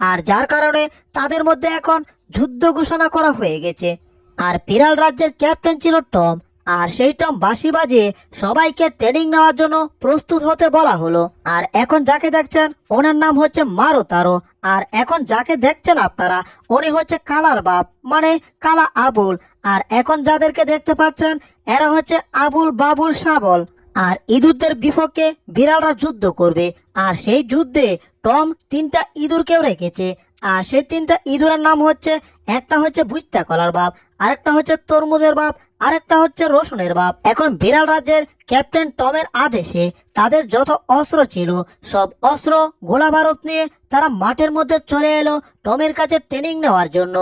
আর যার কারণে তাদের মধ্যে এখন যুদ্ধ ঘোষণা করা হয়ে গেছে। আর বিড়াল রাজ্যের ক্যাপ্টেন ছিল টম। আর সেই টম বাঁশি বাজিয়ে সবাইকে ট্রেনিং নেওয়ার জন্য প্রস্তুত হতে বলা হলো। আর এখন যাকে দেখছেন ওনার নাম হচ্ছে মারুতারো। আর এখন যাকে দেখছেন আপনারা উনি হচ্ছে কালার বাপ, মানে কালা আবুল। আর এখন যাদেরকে দেখতে পাচ্ছেন এরা হচ্ছে আবুল বাবুল শাবল। আর ইঁদুরদের বিপক্ষে বিড়ালরা যুদ্ধ করবে। আর সেই যুদ্ধে টম 3টা ইঁদুরকেও রেখেছে। আর সেই 3টা ইঁদুরের নাম হচ্ছে, একটা হচ্ছে বুইত্তা কলার বাপ, আরেকটা হচ্ছে তরমুজের বাপ, আরেকটা হচ্ছে রসুনের বাপ। এখন বিড়াল রাজ্যের ক্যাপ্টেন টমের আদেশে তাদের যত অস্ত্র ছিল সব অস্ত্র গোলা বারুদ নিয়ে তারা মাঠের মধ্যে চলে এলো টমের কাছে ট্রেনিং নেওয়ার জন্য।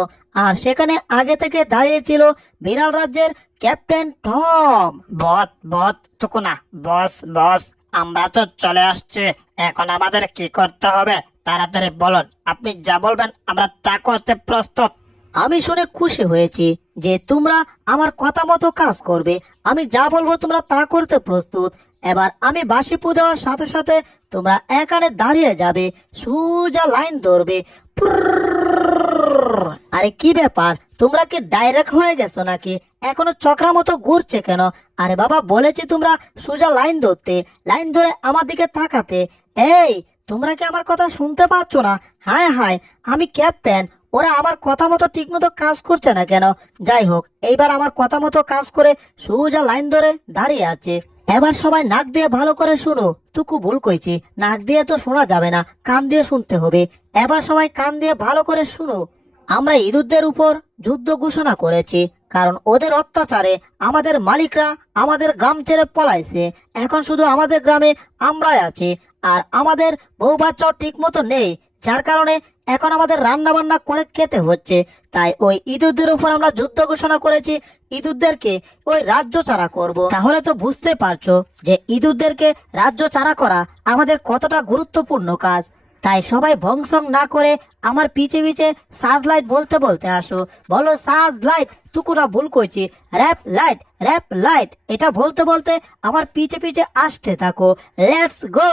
আর সেখানে আগে থেকে দাঁড়িয়ে ছিল বিড়াল রাজ্যের ক্যাপ্টেন টম। বস বস টুকুনা, বস বস আমরা তো চলে আসছি, এখন আমাদের কি করতে হবে তাড়াতাড়ি বলুন। আপনি যা বলবেন আমরা তা করতে প্রস্তুত। আমি শুনে খুশি হয়েছি যে তোমরা আমার কথা মতো কাজ করবে। আমি যা বলবো তোমরা তা করতে প্রস্তুত। এবার আমি বাঁশি ফু দেওয়ার সাথে সাথে তোমরা এখানে দাঁড়িয়ে যাবে, সোজা লাইন ধরবে। পুরররর। আরে কি ব্যাপার, তোমরা কি ডাইরেক্ট হয়ে গেছো নাকি? এখনো চক্রা মতো ঘুরছে কেন? আরে বাবা বলেছি তোমরা সোজা লাইন ধরতে, লাইন ধরে আমার দিকে তাকাতে। এই তোমরা কি আমার কথা শুনতে পাচ্ছ না? হায় হায়, আমি ক্যাপ্টেন, ওরা আমার কথা মতো ঠিক মতো কাজ করছে না কেন? যাই হোক, এইবার আমার কথা মতো কাজ করে সোজা লাইন ধরে দাঁড়িয়ে আছে। এবার সবাই নাক দিয়ে ভালো করে শুনো। তুকু ভুল কইছি, নাক দিয়ে তো শোনা যাবে না, কান দিয়ে শুনতে হবে। এবার সবাই কান দিয়ে ভালো করে শুনো। আমরা ইঁদুরদের উপর যুদ্ধ ঘোষণা করেছি, কারণ ওদের অত্যাচারে আমাদের মালিকরা আমাদের গ্রাম ছেড়ে পলাইছে। এখন শুধু আমাদের গ্রামে আমরাই আছি। আর আমাদের বউ বাচ্চাও ঠিক মতো নেই, যার কারণে এখন আমাদের রান্না বান্না করে খেতে হচ্ছে। তাই ওই ইঁদুরদের উপর আমরা যুদ্ধ ঘোষণা করেছি, ইঁদুরদেরকে ওই রাজ্য ছাড়া করব। তাহলে তো বুঝতে পারছো যে ইঁদুরদেরকে রাজ্য ছাড়া করা আমাদের কতটা গুরুত্বপূর্ণ কাজ। তাই সবাই ভংসং না করে আমার পিছে পিছে সাজ লাইট বলতে বলতে আসো। বলো সাজ লাইট। টুকুরা ভুল কইছি, র্যাপ লাইট, র্যাপ লাইট। এটা বলতে বলতে আমার পিছে পিছে আসতে থাকো। Let's go.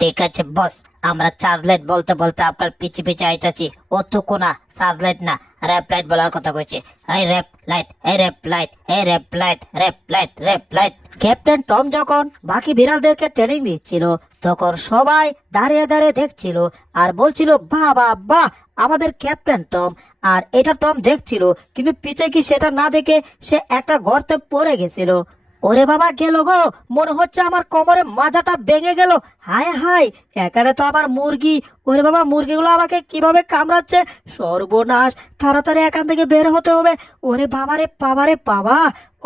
ঠিক আছে বস, আমরা চার্জলাইট বলতে বলতে আপনার পিছে পিছে আইতাছি। ও টুকুনা, চার্জলাইট না র্যাপ লাইট বলার কথা কইছে। এই র্যাপ লাইট, এই র্যাপ লাইট, এই rap light, rap light, rap light. Captain Tom যখন বাকি বিড়ালদেরকে ট্রেনিং দিচ্ছিল তখন সবাই দাঁড়িয়ে দাঁড়িয়ে দেখছিল আর বলছিল বাহ বাহ বাহ, আমাদের ক্যাপ্টেন টম। আর এটা টম দেখছিল, কিন্তু পিছে কি সেটা না দেখে সে একটা গর্তে পড়ে গেছিল। ওরে বাবা গেল গো, মনে হচ্ছে আমার কোমরে মাজাটা ভেঙে গেল। হায় হায়, এখানে তো আবার মুরগি। ওরে বাবা, মুরগিগুলো আমাকে কিভাবে কামড়াচ্ছে, সর্বনাশ। তাড়াতাড়ি এখান থেকে বের হতে হবে। ওরে বাবারে বাবারে বাবা,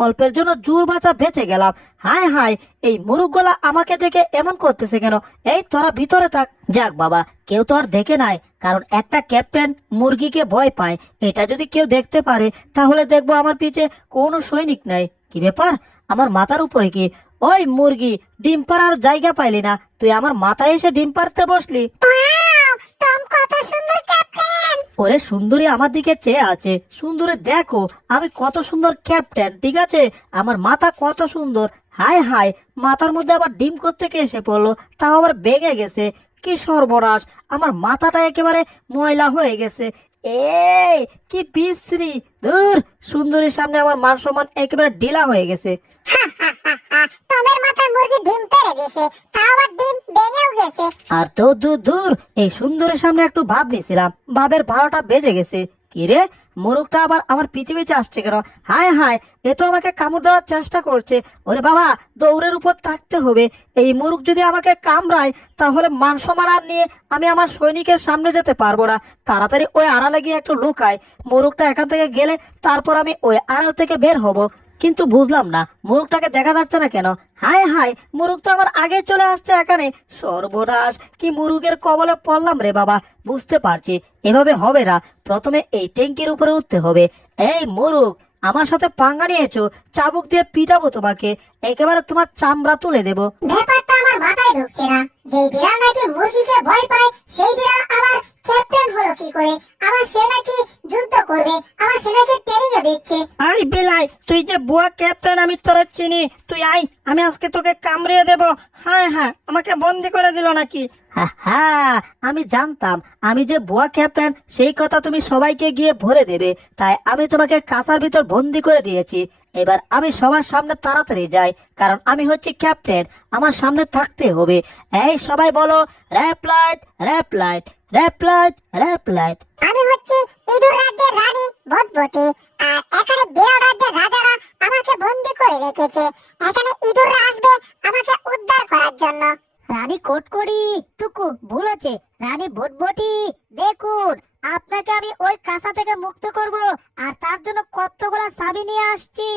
অল্পের জন্য জোর বাঁচা বেঁচে গেলাম। হায় হায়, এই মুরগগুলা আমাকে দেখে এমন করতেছে কেন? এই তোরা ভিতরে থাক। যাক বাবা, কেউ তো আর দেখে নাই, কারণ একটা ক্যাপ্টেন মুরগিকে ভয় পায়। এটা যদি কেউ দেখতে পারে তাহলে দেখবো আমার পিছে কোনো সৈনিক নাই। কি ব্যাপার, আমার মাথার উপরে কি? ওই মুরগি, ডিম পাড়ার জায়গা পাইলি না, তুই আমার মাথায় এসে ডিম পাড়তে বসলি। টম কত সুন্দর ক্যাপ্টেন। ওরে সুন্দরী আমার দিকে চেয়ে আছে। সুন্দরী দেখো আমি কত সুন্দর ক্যাপ্টেন, ঠিক আছে? আমার মাথা কত সুন্দর। হায় হায়, মাথার মধ্যে আবার ডিম থেকে এসে পড়লো, তাও আবার ভেঙে গেছে। কি সর্বনাশ, আমার মাথাটা একেবারে ময়লা হয়ে গেছে। এই কি বিশ্রী! ধুর, সুন্দরীর সামনে আমার মান সম্মান একেবারে ঢিলা হয়ে গেছে। টমের মাথায় মুরগি ডিম পেড়ে দিয়েছে, তাও আবার ডিম ভেঙেও গেছে। আর তো দূর দূর, এই সুন্দরের সামনে একটু ভাব নিয়েছিলাম, ভাবের 12টা বেজে গেছে। কি রে, মোরগটা আবার আমার পিছে পিছে আসছে কেন? হায় হায়, এ তো আমাকে কামড় দেওয়ার চেষ্টা করছে। ওরে বাবা, দৌড়ের উপর থাকতে হবে। এই মোরগ যদি আমাকে কামড়ায় তাহলে মান সম্মান আর নিয়ে আমি আমার সৈনিকের সামনে যেতে পারবো না। তাড়াতাড়ি ওই আড়ালে গিয়ে একটু লুকাই। মোরগটা এখান থেকে গেলে তারপর আমি ওই আড়াল থেকে বের হব। কিন্তু বুঝলাম না মোরগটাকে দেখা যাচ্ছে না কেন? হায় হায়, মোরগ তো আমার আগে চলে আসছে এখানে। সর্বনাশ, কি মুরগের কবলে পড়লাম রে বাবা। বুঝতে পারছি এভাবে হবে না, প্রথমে এই ট্যাঙ্কির উপরে উঠতে হবে। এই মোরগ, আমার সাথে পাঙ্গা নিয়েছো, চাবুক দিয়ে পিটাবো তোমাকে, একেবারে তোমার চামড়া তুলে দেবো। ব্যাপারটা আমার মাথায় ঢুকছে না। যেই বিড়াল নাকি মুরগিকে ভয় পায় সেই বিড়াল আবার ক্যাপ্টেন হলো কি করে? আবার সে নাকি যুদ্ধ করবে, আমার সেনাকে ট্রেনিংও দিচ্ছে। আই বিলাই, তুই যে বুয়া ক্যাপ্টেন আমি তোরা চিনি, তুই আই, আমি আজকে তোকে কামড়িয়ে দেব। হ্যাঁ হ্যাঁ, আমাকে বন্দি করে দিল নাকি? হ্যাঁ, আমি জানতাম আমি যে বুয়া ক্যাপ্টেন সেই কথা তুমি সবাইকে গিয়ে ভরে দেবে, তাই আমি তোমাকে কাঁচার ভিতর বন্দি করে দিয়েছি। এবার আমি সবার সামনে তাড়াতাড়ি যাই, কারণ আমি হচ্ছি ক্যাপ্টেন, আমার সামনে থাকতে হবে। এই সবাই বলো, rap light, rap light, rap light, rap light. আমি হচ্ছি ইঁদুর রাজ্যের রানী ভটভটি, আর এখানে বিড়াল রাজ্যের রাজারা আমাকে বন্দি করে রেখেছে। এখানে ইঁদুররা আসবে আমাকে উদ্ধার করার জন্য। রানী কোটকড়ি, টুকু ভুল হচ্ছে, রানী ভটভটি, দেখুন আপনাকে আমি ওই কাঁচা থেকে মুক্ত করব, আর তার জন্য কতগুলো চাবি নিয়ে আসছি।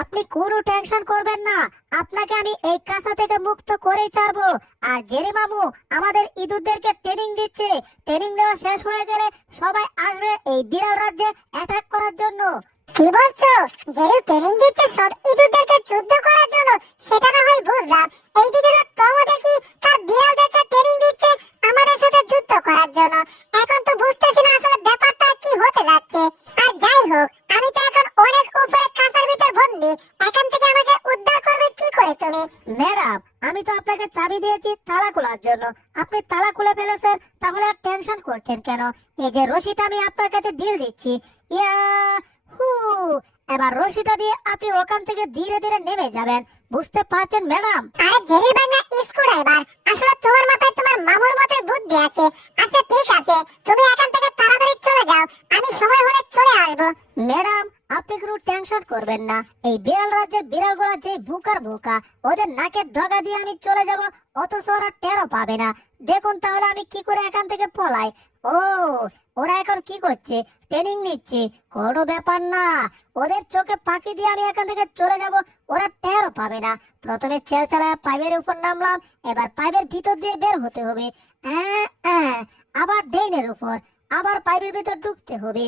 আপনি কোনো টেনশন করবেন না, আপনাকে আমি এই কাঁচা থেকে মুক্ত করেই ছাড়বো। আর জেরি মামু আমাদের ইঁদুরদেরকে ট্রেনিং দিচ্ছে, ট্রেনিং দেওয়া শেষ হয়ে গেলে সবাই আসবে এই বিড়াল রাজ্যে অ্যাটাক করার জন্য। কি বলছো? জেরি ট্রেনিং দিচ্ছে সব ইঁদুরদেরকে যুদ্ধ করার জন্য? সেটা না হয় বুঝলাম, এইদিকে তো টমও দেখি তার বিড়ালদেরকে ট্রেনিং দিচ্ছে আমাদের সাথে যুদ্ধ করার জন্য। এখন তো বুঝতেছি না আসলে ব্যাপারটা কি হতে যাচ্ছে। আর যাই হোক, আমি তো এখন অনেক উপরে কাঁচার ভিতর বন্দি, এখান থেকে আমাকে উদ্ধার করবে কি করে তুমি? ম্যাডাম, আমি তো আপনাকে চাবি দিয়েছি তালা খোলার জন্য, আপনি তালা খুলে ফেলেছেন, তাহলে আর টেনশন করছেন কেন? এই যে রশিটা আমি আপনার কাছে দিয়ে দিচ্ছি, ইয়া হু, এবার রশিটা দিয়ে আপনি ওখান থেকে ধীরে ধীরে নেমে যাবেন, বুঝতে পারছেন ম্যাডাম? আরে জেরি ভাই না স্ক্রুড্রাইভার, আসলে তোমার মাথায় তোমার মামুর মতোই বুদ্ধি আছে। আচ্ছা ঠিক আছে, তুমি এখান থেকে তাড়াতাড়ি চলে যাও, আমি সময় হলে চলে আসবো। ম্যাডাম, আপনি কোনো টেনশন করবেন না, এই বিড়াল রাজ্যের বিড়ালগুলো যে ভুকার ভুকা, ওদের নাকের ডগা দিয়ে আমি চলে যাব, অথচ ওরা টেরও পাবে না। দেখুন তাহলে আমি কি করে এখান থেকে পলাই। ও, ওরা এখন কি করছে? ট্রেনিং নিচ্ছে, কোনো ব্যাপার না, ওদের চোখে পাখি দিয়ে আমি এখান থেকে চলে যাব, ওরা টেরও পাবে না। প্রথমে চেলচালায় পাইপের উপর নামলাম, এবার পাইপের ভিতর দিয়ে বের হতে হবে। আবার ড্রেনের উপর, আবার পাইপের ভিতর ঢুকতে হবে।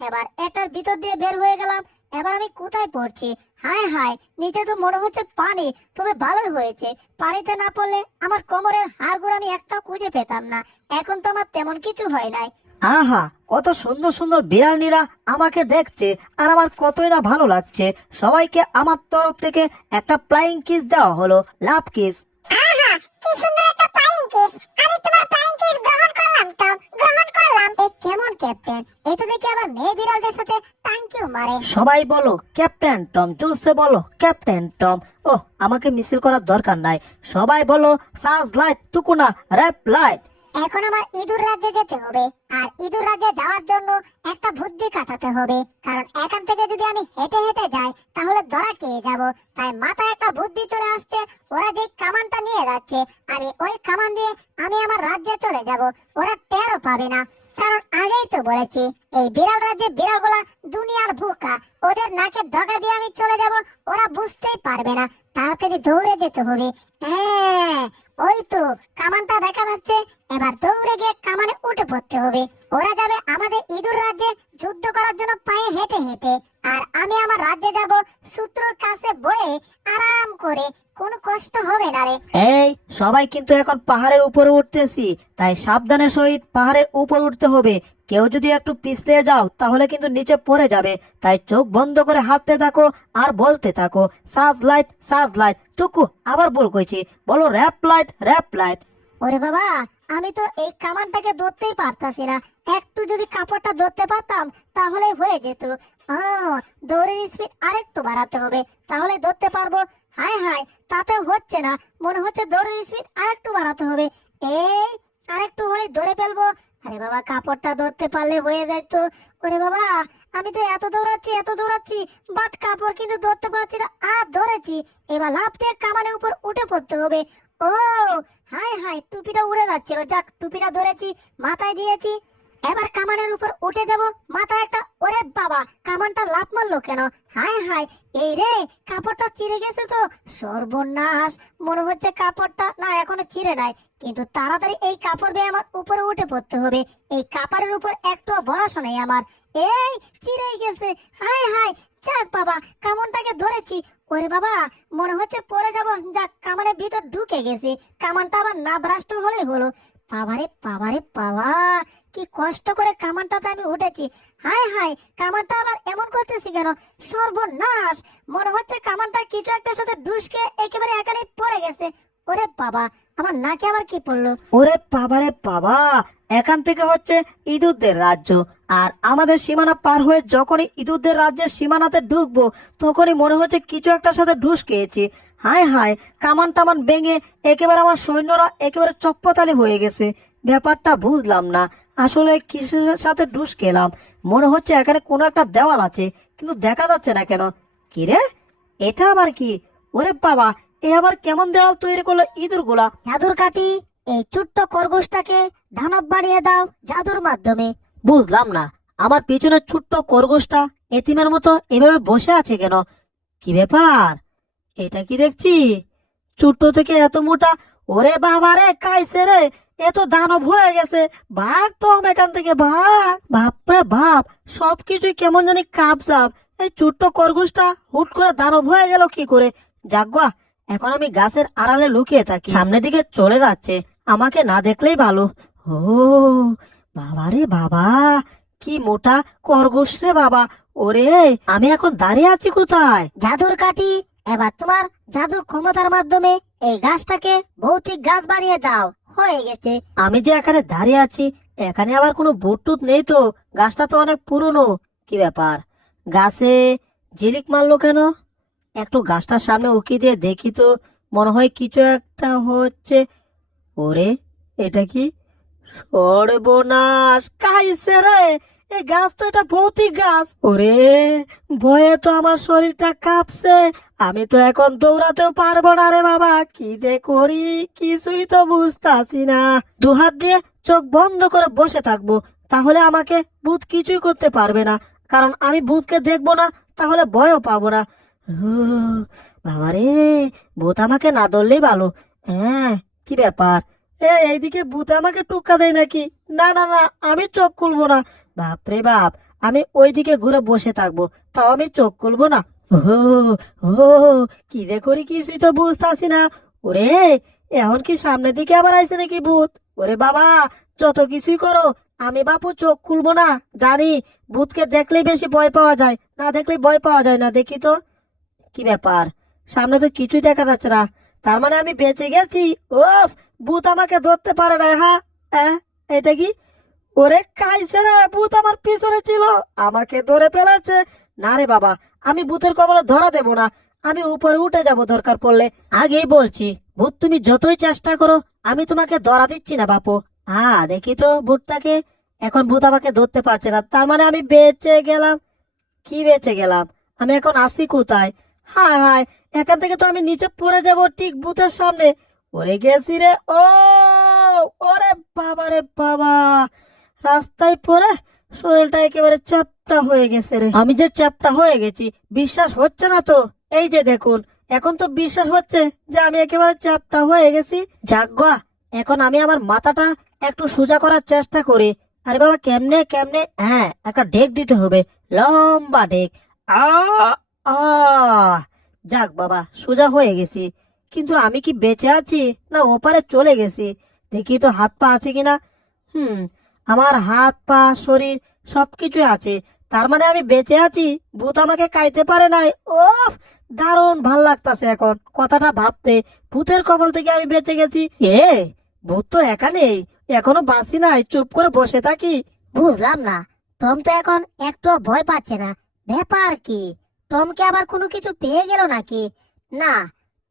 এবার এটার ভিতর দিয়ে বের হয়ে গেলাম। এবার আমি কোথায় পড়ছি? হায় হায়, নিচে তো মনে হচ্ছে পানি, তবে ভালোই হয়েছে, পানিতে না পড়লে আমার কোমরের হাড়গুলো আমি একটাও খুঁজে পেতাম না। এখন তো আমার তেমন কিছু হয় নাই। আহা, কত সুন্দর সুন্দর বিড়ালনিরা আমাকে দেখছে, আর আমার কতই না ভালো লাগছে। সবাইকে আমার তরফ থেকে একটা ফ্লাইং কিস দেওয়া হলো, লাভ কিস। আহা, কি সুন্দর একটা ফ্লাইং কিস! আমি তোমার ফ্লাইং কিস গ্রহণ করলাম, তো গ্রহণ করলাম। এই কেমন ক্যাপ্টেন, এই তো দেখি আবার মেয়ে বিড়ালদের সাথে থ্যাংক ইউ মারে। সবাই বলো ক্যাপ্টেন টম, জোরসে বলো ক্যাপ্টেন টম। ও, আমাকে মিছিল করার দরকার নাই, সবাই বলো সার্চ লাইট, টুকুনা, র্যাপ লাইট। এখন আমার ইঁদুর রাজ্যে যেতে হবে, আর ইঁদুর রাজ্যে যাওয়ার জন্য একটা বুদ্ধি কাটাতে হবে, কারণ এখান থেকে যদি আমি হেঁটে হেঁটে যাই তাহলে ধরা খেয়ে যাব। তাই মাথায় একটা বুদ্ধি চলে আসছে, ওরা যে কামানটা নিয়ে যাচ্ছে, আমি ওই কামান দিয়ে আমি আমার রাজ্যে চলে যাব, ওরা টেরও পাবে না। কারণ আগেই তো বলেছি, এই বিড়াল রাজ্যে বিড়ালগুলা দুনিয়ার ভুকা, ওদের নাকের ডগা দিয়ে আমি চলে যাব, ওরা বুঝতেই পারবে না। তাড়াতাড়ি দৌড়ে যেতে হবে। হ্যাঁ, ওই তো কামানটা দেখা যাচ্ছে, এবার দৌড়ে গিয়ে কামানে উঠে পড়তে হবে। ওরা যাবে আমাদের ইঁদুর রাজ্যে যুদ্ধ করার জন্য পায়ে হেঁটে হেঁটে, আর আমি আমার রাজ্যে যাব শত্রুর কাছে বয়ে আরাম করে, কোনো কষ্ট হবে না রে। এই সবাই কিন্তু এখন পাহাড়ের উপরে উঠতেছি, তাই সাবধানের সহিত পাহাড়ের উপর উঠতে হবে। কেউ যদি একটু পিছলে যাও তাহলে কিন্তু নিচে পড়ে যাবে, তাই চোখ বন্ধ করে হাঁটতে থাকো আর বলতে থাকো সার্চ লাইট, সার্চ লাইট। টুকু, আবার ভুল কইছি, বলো র্যাপ লাইট, র্যাপ লাইট। ওরে বাবা, আমি তো এই কামানটাকে ধরতেই পারতাছি না, একটু যদি কাপড়টা ধরতে পারতাম তাহলে হয়ে যেত। দৌড়ের স্পিড আরেকটু বাড়াতে হবে, তাহলে ধরতে পারবো। হায় হায়, তাতেও হচ্ছে না, মনে হচ্ছে দৌড়ের স্পিড আরেকটু বাড়াতে হবে। এই আরেকটু হলে ধরে ফেলবো। আরে বাবা, কাপড়টা ধরতে পারলে হয়ে যেত। ওরে বাবা, আমি তো এত দৌড়াচ্ছি, বাট কাপড় কিন্তু ধরতে পারছি না। আর ধরেছি, এবার লাফ দিয়ে কামানের উপর উঠে পড়তে হবে। ও হায় হায়, টুপিটা উড়ে যাচ্ছিল, যাক টুপিটা ধরেছি, মাথায় দিয়েছি, এবার কামানের উপর উঠে যাব। মাথায় একটা, ওরে বাবা, কামানটা লাফ মারলো কেন? হায় হায়, এই রে, কাপড়টা চিড়ে গেছে তো, সর্বনাশ। মনে হচ্ছে কাপড়টা না এখনো চিড়ে নাই, কিন্তু তাড়াতাড়ি এই কাপড় বেয়ে আমার উপরে উঠে পড়তে হবে। এই কাপড়ের উপর একটু ভরসা নেই আমার। এই চিড়েই গেছে, হায় হায়, যাক বাবা, কামনটাকে ধরেছি। ওরে বাবা, মনে হচ্ছে পড়ে যাব, যাক কামানের ভিতর ঢুকে গেছে, কামানটা আবার না ভ্রাষ্ট হলে হলো। বাবারে বাবারে বাবা, কি কষ্ট করে কামানটাতে আমি উঠেছি। হায় হায়, কামানটা আবার এমন করতেছি কেন? সর্বনাশ, মনে হচ্ছে কামানটা কিছু একটার সাথে ঢুসকে একেবারে এখানে পড়ে গেছে। ওরে বাবা, আমার নাকে আবার কি পড়লো? ওরে বাবা রে বাবা, এখান থেকে হচ্ছে ইঁদুরদের রাজ্য, আর আমাদের সীমানা পার হয়ে যখনই ইঁদুরদের রাজ্যের সীমানাতে ঢুকবো তখনই মনে হচ্ছে কিছু একটার সাথে ঢুস খেয়েছি। হায় হায়, কামান টামান ভেঙে একেবারে আমার সৈন্যরা একেবারে চপ্পতালি হয়ে গেছে। ব্যাপারটা বুঝলাম না, আসলে কিসের সাথে ঢুস খেলাম। মনে হচ্ছে এখানে কোনো একটা দেওয়াল আছে, কিন্তু দেখা যাচ্ছে না কেন। কি রে, এটা আবার কি? ওরে বাবা, এ আবার কেমন দেওয়াল তৈরি করলো ইঁদুরগুলা? জাদুর কাঠি, এই ছোট্ট খরগোশটাকে দানব বানিয়ে দাও জাদুর মাধ্যমে। বুঝলাম না, আমার পিছনে ছোট্ট খরগোশটা এতিমের মতো এভাবে বসে আছে কেন? কি ব্যাপার? এটা কি দেখছি? ছোট্ট থেকে এত মোটা, ওরে বাবা রে, কাইছে রে, এত দানব হয়ে গেছে। ভাগ টম এখান থেকে, ভাগ। বাপরে বাপ, সবকিছুই কেমন জানি কাপসাপ। এই ছোট্ট খরগোশটা হুট করে দানব হয়ে গেল কি করে? যাগ্গা, এখন আমি গাছের আড়ালে লুকিয়ে থাকি। সামনের দিকে চলে যাচ্ছে, আমাকে না দেখলেই ভালো। ও বাবা রে বাবা, কি মোটা খরগোশ রে বাবা। ওরে, আমি এখন দাঁড়িয়ে আছি কোথায়? জাদুর কাঠি, এবার তোমার জাদুর ক্ষমতার মাধ্যমে এই গাছটাকে ভৌতিক গাছ বানিয়ে দাও। হয়ে গেছে। আমি যে এখানে দাঁড়িয়ে আছি, এখানে আবার কোনো বুটটুত নেই তো? গাছটা তো অনেক পুরনো। কি ব্যাপার, গাছে ঝিলিক মারলো কেন? একটু গাছটার সামনে উকি দিয়ে দেখি তো, মনে হয় কিছু একটা হচ্ছে। ওরে, এটা কি? সর্বনাশ, কাইছে রে, এই গাছ তো এটা ভৌতিক গাছ। ওরে, ভয়ে তো আমার শরীরটা কাঁপছে। আমি তো এখন দৌড়াতেও পারবো না রে বাবা। কি যে করি কিছুই তো বুঝতাছি না। দুহাত দিয়ে চোখ বন্ধ করে বসে থাকবো, তাহলে আমাকে ভূত কিছুই করতে পারবে না, কারণ আমি ভূতকে দেখবো না, তাহলে ভয়ও পাবো না। বাবা রে, ভূত আমাকে না ধরলেই ভালো। হ্যাঁ, কি ব্যাপার? এইদিকে ভূত আমাকে টুক্কা দেয় নাকি? না না না, আমি চোখ খুলবো না। বাপরে বাপ, আমি ওইদিকে ঘুরে বসে থাকবো, তাও আমি চোখ খুলবো না। ও ও, কি রে করি কিছুই তো বুঝতেছি না। ওরে, এখন কি সামনের দিকে আবার আইছে নাকি ভূত? ওরে বাবা, যত কিছুই করো, আমি বাপু চোখ খুলবো না। জানি ভূতকে দেখলেই বেশি ভয় পাওয়া যায়, না দেখলেই ভয় পাওয়া যায় না। দেখি তো, কি ব্যাপার? সামনে তো কিছুই দেখা যাচ্ছে না, তার মানে আমি বেঁচে গেছি। ওফ, ভূত আমাকে ধরতে পারে না। হ্যাঁ, এটা কি? ওরে কাইছে রে, ভূত আমার পিছনে ছিল, আমাকে ধরে ফেলেছে। না রে বাবা, আমি ভূতের কবলে ধরা দেব না, আমি উপরে উঠে যাব দরকার পড়লে। আগেই বলছি, ভূত তুমি যতই চেষ্টা করো, আমি তোমাকে ধরা দিচ্ছি না বাপু। দেখি তো ভূতটাকে। এখন ভূত আমাকে ধরতে পারছে না, তার মানে আমি বেঁচে গেলাম। কি বেঁচে গেলাম? আমি এখন আসি কোথায়? হায় হায়, এখান থেকে তো আমি নিচে পড়ে যাব ঠিক ভূতের সামনে। ওরে গেছি রে। ওরে বাবা রে বাবা, রাস্তায় পড়ে শরীরটা একেবারে চ্যাপ্টা হয়ে গেছে রে। আমি যে চ্যাপ্টা হয়ে গেছি, বিশ্বাস হচ্ছে না তো। এই যে দেখুন, এখন তো বিশ্বাস হচ্ছে যে আমি একেবারে চ্যাপ্টা হয়ে গেছি। যাগ্গা, এখন আমি আমার মাথাটা একটু সোজা করার চেষ্টা করি। আরে বাবা, কেমনে কেমনে? হ্যাঁ, একটা ডেক দিতে হবে, লম্বা ডেক। আ আ যাক বাবা, সোজা হয়ে গেছি। কিন্তু আমি কি বেঁচে আছি না ওপারে চলে গেছি? দেখি তো হাত পা আছে কিনা। আমার হাত পা শরীর সবকিছু আছে, তার মানে আমি বেঁচে আছি। ভূত আমাকে খাইতে পারে নাই। ওফ, দারুণ ভাল লাগতাছে এখন কথাটা ভাবতে। ভূতের কবল থেকে আমি বেঁচে গেছি। ভূত তো এখানেই, এখনো বাঁচি নাই, চুপ করে বসে থাকি। বুঝলাম না, টম তো এখন একটু ভয় পাচ্ছে না। ব্যাপার কি? টমকে আবার কোনো কিছু পেয়ে গেল নাকি? না,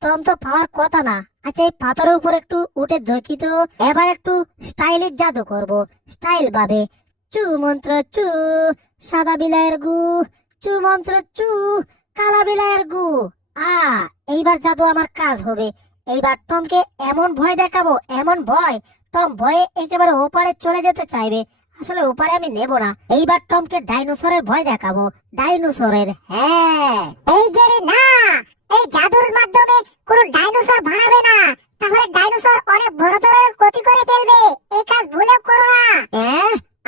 টম তো পাওয়ার কথা না। আচ্ছা, এই পাথরের উপর একটু উঠে দেখি তো। এবার একটু স্টাইলিশ জাদু করব, স্টাইল ভাবে। চু মন্ত্র চু, সাদা বিলাইয়ের গু। চু মন্ত্র চু, কালা বিলাইয়ের গু। এইবার জাদু আমার কাজ হবে। এইবার টমকে এমন ভয় দেখাবো, এমন ভয়, টম ভয়ে একেবারে ওপারে চলে যেতে চাইবে। আসলে ওপারে আমি নেব না। এইবার টমকে ডাইনোসরের ভয় দেখাবো, ডাইনোসরের। হ্যাঁ, এই যে রে না, এই জাদুর মাধ্যমে কোন ডাইনোসর বানাবে না, তাহলে ডাইনোসর অনেক বড় ধরনের ক্ষতি করে ফেলবে। এই কাজ ভুলেও করো না।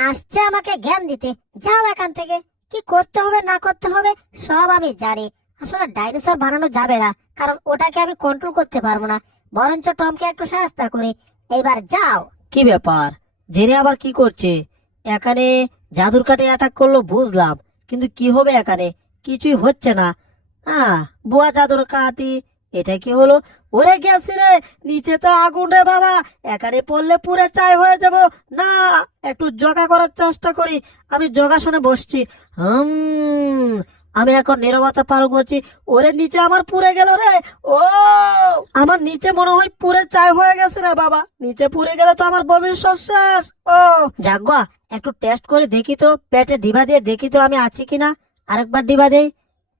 আসছে আমাকে জ্ঞান দিতে। যাও এখান থেকে। কি করতে হবে না করতে হবে সব আমি জানি। আসলে ডাইনোসর বানানো যাবে না, কারণ ওটাকে আমি কন্ট্রোল করতে পারবো না। বরঞ্চ টমকে একটু সাহায্য করি। এইবার যাও। কি ব্যাপার? জেনে আবার কি করছে? এখানে জাদুর কাঠে অ্যাটাক করলো বুঝলাম, কিন্তু কি হবে এখানে? কিছুই হচ্ছে না। বুয়া জাদুর কাঠি, এটা কি হলো? ওরে গেছি রে, নিচে তো আগুন রে বাবা, এখানে পড়লে পুরে চাই হয়ে যাব। না, একটু যোগা করার চেষ্টা করি। আমি যোগাসনে বসছি। আমি এখন নীরবতা পালন করছি। ওরে নিচে আমার পুড়ে গেল রে। ও, আমার নিচে মনে হয় পুরে চাই হয়ে গেছে রে বাবা। নিচে পুড়ে গেলে তো আমার ভবিষ্যৎ শেষ। ও যাগুয়া, একটু টেস্ট করে দেখি তো, পেটে ডিবা দিয়ে দেখি তো আমি আছি কিনা। আরেকবার ডিবা দেই।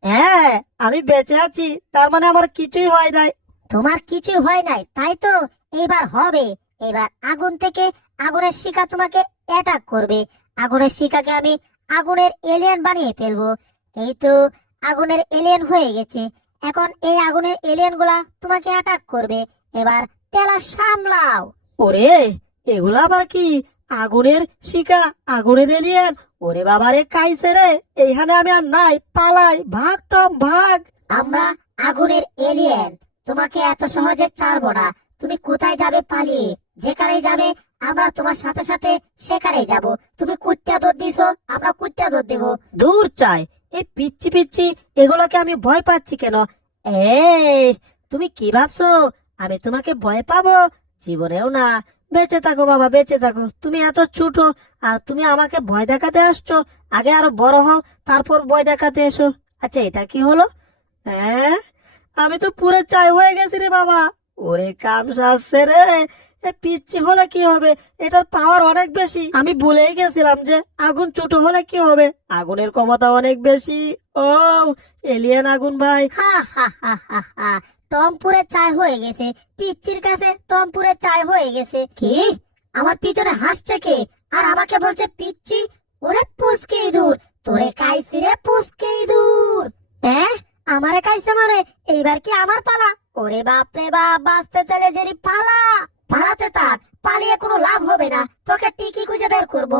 হ্যাঁ, আমি বেঁচে আছি, তার মানে আমার কিছুই হয় নাই। তোমার কিছু হয় নাই, তাই তো? এইবার হবে। এবার আগুন থেকে আগুনের শিখা তোমাকে অ্যাটাক করবে। আগুনের শিখাকে আমি আগুনের এলিয়েন বানিয়ে ফেলবো। এই তো আগুনের এলিয়েন হয়ে গেছে। এখন এই আগুনের এলিয়েন গুলা তোমাকে অ্যাটাক করবে। এবার টেলা সামলাও। ওরে, এগুলা আবার কি? আগুনের শিকা, আগুনের এলিয়েন? ওরে বাবারে কাইছে রে, এইখানে আমি আর নাই, পালাই, ভাগ টম ভাগ। আমরা আগুনের এলিয়েন, তোমাকে এত সহজে ছাড়বো না। তুমি কোথায় যাবে পালিয়ে? যেখানে যাবে আমরা তোমার সাথে সাথে সেখানেই যাব। তুমি কুট্টা দৌড় দিছো, আমরা কুট্টা দৌড় দেবো। দূর চাই, এই পিচ্ছি পিচ্ছি এগুলোকে আমি ভয় পাচ্ছি কেন? এই, তুমি কি ভাবছো আমি তোমাকে ভয় পাবো? জীবনেও না। বেঁচে থাকো বাবা, বেঁচে থাকো। তুমি এত ছোট, আর তুমি আমাকে ভয় দেখাতে আসছো? আগে আরো বড় হও, তারপর ভয় দেখাতে এসো। আচ্ছা, এটা কি হলো? হ্যাঁ, আমি তো পুরো চাই হয়ে গেছি রে বাবা। ওরে কাম সারছে রে। এ পিচ্ছি হলে কি হবে? এটার পাওয়ার অনেক বেশি। আমি ভুলেই গেছিলাম যে আগুন ছোট হলে কি হবে, আগুনের ক্ষমতা অনেক বেশি। ও, এলিয়েন আগুন ভাই। হা হা হা হা হা, টমপুরে চাই হয়ে গেছে। পিচ্চির কাছে টমপুরে চাই হয়ে গেছে। কি? আমার পিছনে হাসছে কে? আর আমাকে বলছে পিচ্চি? ওরে পুচকে ইঁদুর, তোরে কাইছি রে পুচকে ইঁদুর। হ্যাঁ, আমারে কাইছে মানে? এইবার কি আমার পালা? ওরে বাপ রে বাপ, বাঁচতে চলে জেরি পালা। পালাতে থাক, পালিয়ে কোনো লাভ হবে না। তোকে টিকি খুঁজে বের করবো।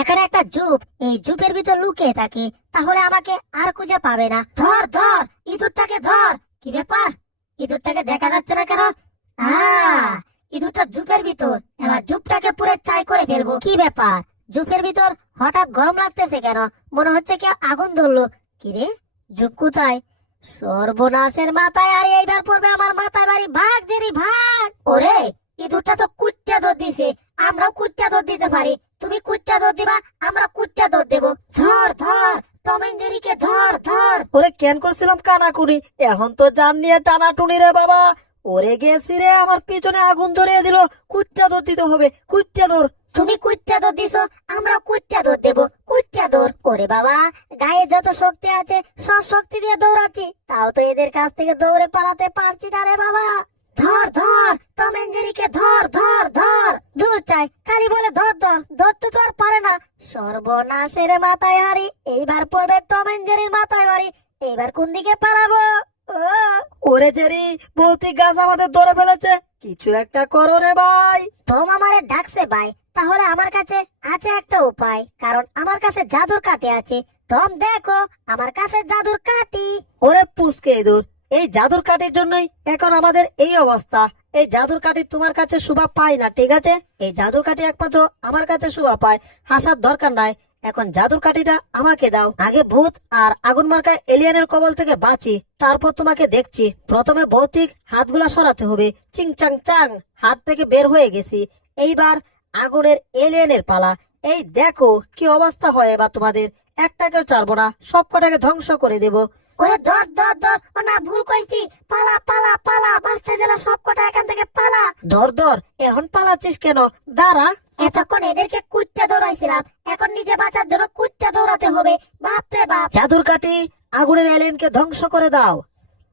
এখানে একটা জুপ, এই জুপের ভিতর লুকিয়ে থাকি, তাহলে আমাকে আর খুঁজে পাবে না। ধর ধর, ইঁদুরটাকে ধর। কি ব্যাপার, ইঁদুরটাকে দেখা যাচ্ছে না কেন? ইঁদুরটা জুপের ভিতর। এবার জুপটাকে পুরো চাই করে ফেলবো। কি ব্যাপার, জুপের ভিতর হঠাৎ গরম লাগতেছে কেন? মনে হচ্ছে কেউ আগুন ধরলো। কিরে, জুপ কোথায়? সর্বনাশের মাথায়, আর এইবার পড়বে আমার মাথায় বাড়ি। ভাগ জেরি ভাগ। ওরে, ইঁদুরটা তো কুট্টা দৌড় দিছে। আমরাও কুট্টা দৌড় দিতে পারি। তুমি কুট্টা দৌড় দিবা, আমরা কুট্টা দৌড় দেবো। ধর ধর, টম এন্ড জেরিকে ধর ধর। ওরে কেন করছিলাম কানাকুনি, এখন তো জান নিয়ে টানাটুনি রে বাবা। ওরে গেছি রে, আমার পিছনে আগুন ধরিয়ে দিল। কুট্টা দৌড় দিতে হবে, কুট্টা দৌড়। তুমি কুট্টা দৌড় দিছো, আমরা কুট্টা দৌড় দেবো। কুট্টা দৌড়। ওরে বাবা, গায়ে যত শক্তি আছে সব শক্তি দিয়ে দৌড়াচ্ছি, তাও তো এদের কাছ থেকে দৌড়ে পালাতে পারছি না রে বাবা। ধর ধর, টম এন্ড জেরিকে ধর ধর ধর। দূর চাই, খালি বলে ধর ধর, ধরতে তো আর পারে না। সর্বনাশের মাথায় হারি, এইবার পড়বে টম এন্ড জেরির মাথায় বাড়ি। এইবার কোন দিকে পালাবো? ও, ওরে জেরি, ভৌতিক গাছ আমাদের ধরে ফেলেছে, কিছু একটা করো রে ভাই। টম আমারে ডাকছে ভাই, তাহলে আমার কাছে আছে একটা উপায়, কারণ আমার কাছে জাদুর কাঠি আছে। টম দেখো, আমার কাছে জাদুর কাঠি। ওরে পুচকে ইঁদুর, এই জাদুর কাঠির জন্যই এখন আমাদের এই অবস্থা। এই জাদুর কাঠি তোমার কাছে শোভা পায় না, ঠিক আছে? এই জাদুর কাঠি একমাত্র আমার কাছে শোভা পায়। হাসার দরকার নাই, এখন জাদুর কাঠিটা আমাকে দাও। আগে ভূত আর আগুন মার্কা এলিয়েনের কবল থেকে বাঁচি, তারপর তোমাকে দেখছি। প্রথমে ভৌতিক হাতগুলা সরাতে হবে। চিং চাং চাং, হাত থেকে বের হয়ে গেছি। এইবার আগুনের এলিয়েনের পালা। এই দেখো কি অবস্থা হয় এবার তোমাদের। একটাকেও ছাড়বো না, সব কটাকে ধ্বংস করে দেবো। ওরে ধর ধর ধর, ও না, ভুল কইছি। পালা পালা পালা, বাঁচতে গেলে সব কটা এখান থেকে পালা। ধর ধর, এখন পালাচ্ছিস কেন? দাঁড়া। এতক্ষণ এদেরকে কুট্টা দৌড়াইছিলাম, এখন নিজে বাঁচার জন্য কুট্টা দৌড়াতে হবে। বাপ রে বাপ। জাদুর কাঠি আগুনের এলিয়েনকে ধ্বংস করে দাও।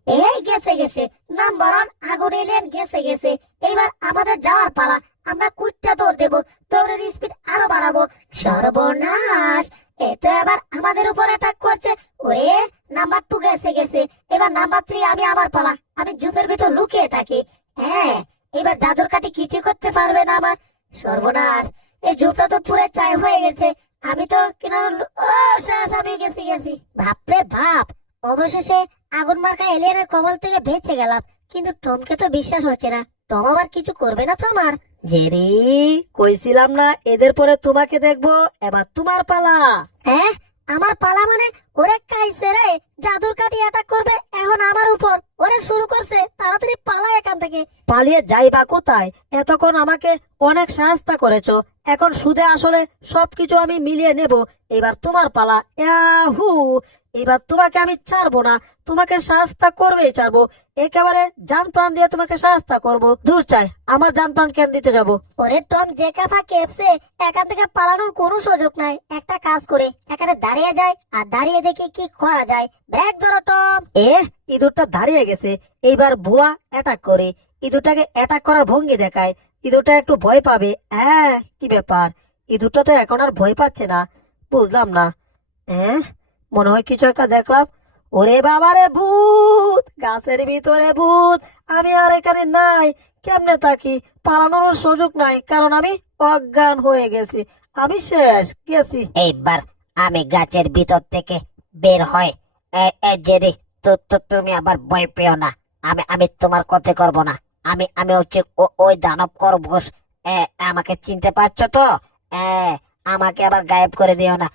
এই গেছে গেছে, নাম্বার 1 আগুন এলিয়েন গেছে গেছে। এবার আমাদের যাওয়ার পালা। আমরা কুট্টা দৌড় দেবো, দৌড়ের স্পিড আরো বাড়াবো। সর্বনাশ, এ তো এবার আমাদের উপর অ্যাটাক করছে। ওরে, নাম্বার 2 গেছে গেছে। এবার নাম্বার 3, আমি আমার পালা। আমি জুপের ভিতর লুকিয়ে থাকি। হ্যাঁ, এবার জাদুর কাঠি কিছু করতে পারবে না আমার। সর্বনাশ, এই জুপটা তো পুরো চাই হয়ে গেছে। আমি তো শেষ, আমি গেছি গেছি। বাপরে বাপ, অবশেষে আগুন মার্কা এলিয়েনের কবল থেকে বেঁচে গেলাম। কিন্তু টমকে তো বিশ্বাস হচ্ছে না। টম আবার কিছু করবে না তো আমার? জেরি, কইছিলাম না এদের পরে তোমাকে দেখবো, এবার তোমার পালা। হ্যাঁ, আমার পালা মানে? ওরে কাইছে রে, জাদুর কাঠি অ্যাটাক করবে এখন আমার উপর। ওরে শুরু করছে, তাড়াতাড়ি পালা এখান থেকে। পালিয়ে যাইবা কোথায়? এতক্ষণ আমাকে অনেক সাহায্য করেছো, এখন সুদে আসলে সবকিছু আমি মিলিয়ে নেব। এবার তোমার পালা। ইয়াহু, এবার তোমাকে আমি ছাড়বো না, তোমাকে সাহায্য করবেই ছাড়বো। একেবারে জান প্রাণ দিয়ে তোমাকে সাহায্য করব। দূর চাই, আমার জান প্রাণ কেন দিতে যাব? ওরে টম জেকাফা কেপসে, এখান থেকে পালানোর কোনো সুযোগ নাই। একটা কাজ করে এখানে দাঁড়িয়ে যায় আর দাঁড়িয়ে দেখি কি করা যায়। ব্রেক ধরো টম। ইঁদুরটা দাঁড়িয়ে গেছে, এইবার বুয়া অ্যাটাক করে। ইঁদুরটাকে অ্যাটাক করার ভঙ্গি দেখায়, ইঁদুরটা একটু ভয় পাবে। হ্যাঁ, কি ব্যাপার, ইঁদুরটা তো এখন আর ভয় পাচ্ছে না, বুঝলাম না। মনে হয় কিছু একটা দেখলাম। ওরে বাবা রে, ভূত, গাছের ভিতরে ভূত। আমি আর এখানে নাই, কেমনে থাকি? পালানোর সুযোগ নাই, কারণ আমি অজ্ঞান হয়ে গেছি। আমি শেষ গেছি। এইবার আমি গাছের ভিতর থেকে বের হয়। জেরি, তুমি আবার ভয় পেও না। আমি তোমার ক্ষতি করব না। আমি হচ্ছে ওই দানব খরগোশ। আমাকে চিনতে পারছো তো? আমাকে আবার গায়েব করে দিও না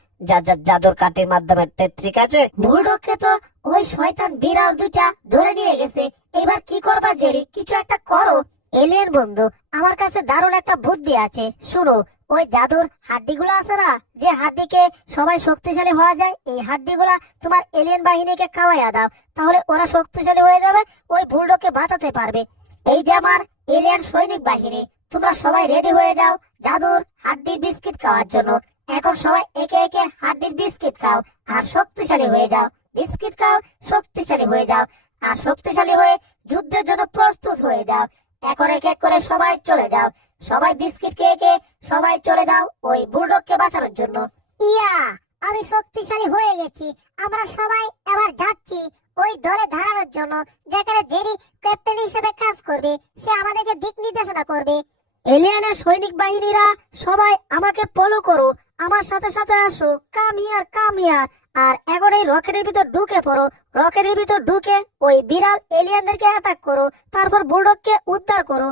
জাদুর কাঠির মাধ্যমে, ঠিক আছে? বুলডগকে তো ওই শয়তান বিড়াল দুইটা ধরে নিয়ে গেছে। এবার কি করবা জেরি? কিছু একটা করো। এলিয়েন বন্ধু, আমার কাছে দারুণ একটা বুদ্ধি আছে, শুনো। ওই জাদুর হাড্ডিগুলো আছে না, যে হাড্ডিকে সবাই শক্তিশালী হওয়া যায়, এই হাড্ডিগুলা তোমার এলিয়েন বাহিনীকে খাওয়াইয়া দাও, তাহলে ওরা শক্তিশালী হয়ে যাবে, ওই বুলডগকে বাঁচাতে পারবে। এই যে আমার এলিয়েন সৈনিক বাহিনী, তোমরা সবাই রেডি হয়ে যাও জাদুর হাড্ডির বিস্কিট খাওয়ার জন্য। এখন সবাই একে একে হাড্ডির বিস্কিট খাও আর শক্তিশালী হয়ে যাও। বিস্কিট খাও, শক্তিশালী হয়ে যাও, আর শক্তিশালী হয়ে যুদ্ধের জন্য প্রস্তুত হয়ে যাও। এখন এক এক করে সবাই চলে যাও। সবাই বিস্কিট খেয়ে খেয়ে সবাই চলে যাও ওই বুলডগকে বাঁচানোর জন্য। ইয়া, আমি শক্তিশালী হয়ে গেছি। আমরা সবাই এবার যাচ্ছি ওই দলে দাঁড়ানোর জন্য, যেখানে জেরি ক্যাপ্টেন হিসেবে কাজ করবে। সে আমাদেরকে দিক নির্দেশনা করবে। এলিয়েনের সৈনিক বাহিনীরা সবাই আমাকে ফলো করো, আমার সাথে সাথে আসো। Come here, come here. আর এখন এই রকেটের ভিতর ঢুকে পড়ো। রকেটের ভিতর ঢুকে ওই বিড়াল এলিয়েনদেরকে অ্যাটাক করো, তারপর বুলডগকে উদ্ধার করো।